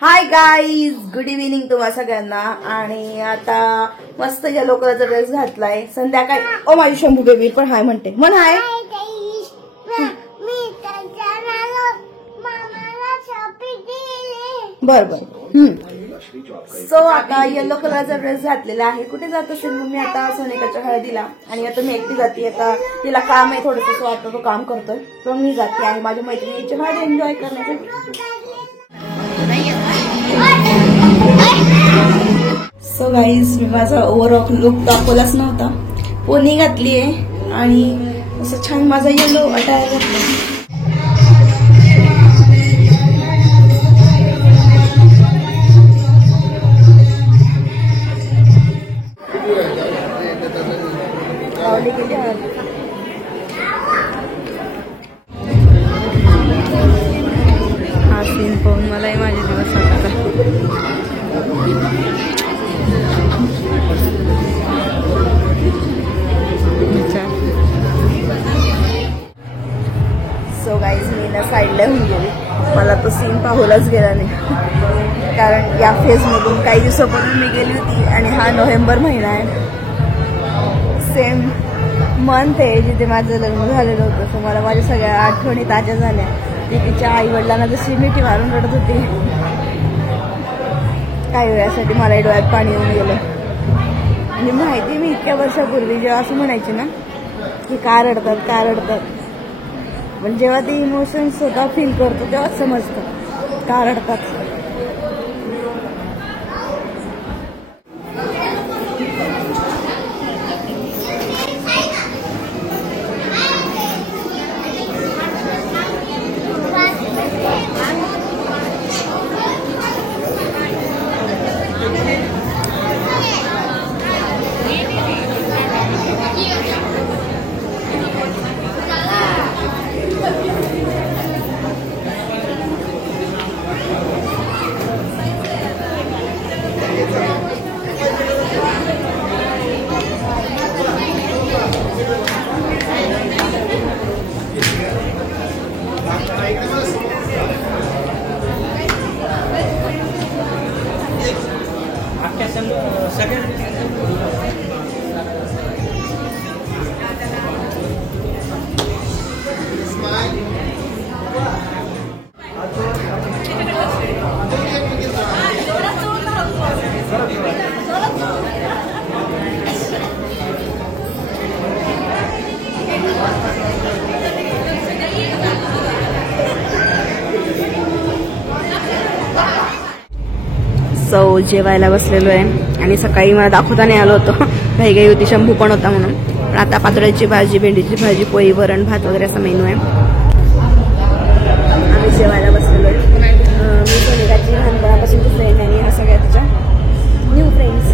Hi guys, good evening तुम्हा सगळ्यांना। आणि आता मस्त येलो कलरचा ड्रेस घातलाय संध्याकाळी। ओ माझी शंभू बेबी पण हाय म्हणते, म्हण हाय। बर बर। सो आता येलो कलरचा ड्रेस घातलेला आहे। कुठे जात असेल मग मी आता सोनिकाच्या हळदीला, आणि आता मी एकटी जाते। आता तिला काम आहे थोडंसं, आता तो काम करतोय तो मी जाते आणि माझ्या मैत्रिणीची हळद एन्जॉय करण्यासाठी। सो गाईज, मी माझा ओव्हरऑल लुक दाखवलाच नव्हता। पोनी घातली आहे आणि असं छान माझा येलो अटायर घातला। हा सीन पाहून मलाही माझे दिवस आठवतात। सो गाईज, मी ना साईडला होऊन गेली, मला तो सीन पाहूलाच गेला नाही। कारण या फेजमधून काही दिवसापूर्वी मी गेली होती आणि हा नोव्हेंबर महिना आहे, सेम मंथ आहे जिथे माझं लग्न झालेलं होतं। सो मला माझ्या सगळ्या आठवणी ताज्या झाल्या। ती तिच्या आई वडिलांना जशी मिठी मारून रडत होती, काही वेळासाठी मला डोळ्यात पाणी येऊन गेलं। आणि माहिती मी इतक्या वर्षापूर्वी जेव्हा असं म्हणायची ना की का रडतात का रडतात, पण जेव्हा ते इमोशन्स स्वतः फील करतो तेव्हा समजतं का रडतात। सो जेवायला बसलेलो आहे आणि सकाळी मला दाखवता नाही आलो होतो, घाई घाई होती, शंभू पण होता म्हणून। पण आता पातोळ्याची भाजी, भेंडीची भाजी, पोळी, वरण भात वगैरे असा मेनू आहे। आम्ही जेवायला बसलेलो आहे। मी सोनिकाची लहानपणापासूनची फ्रेंड आहे, ह्या सगळ्या तिच्या न्यू फ्रेंड्स।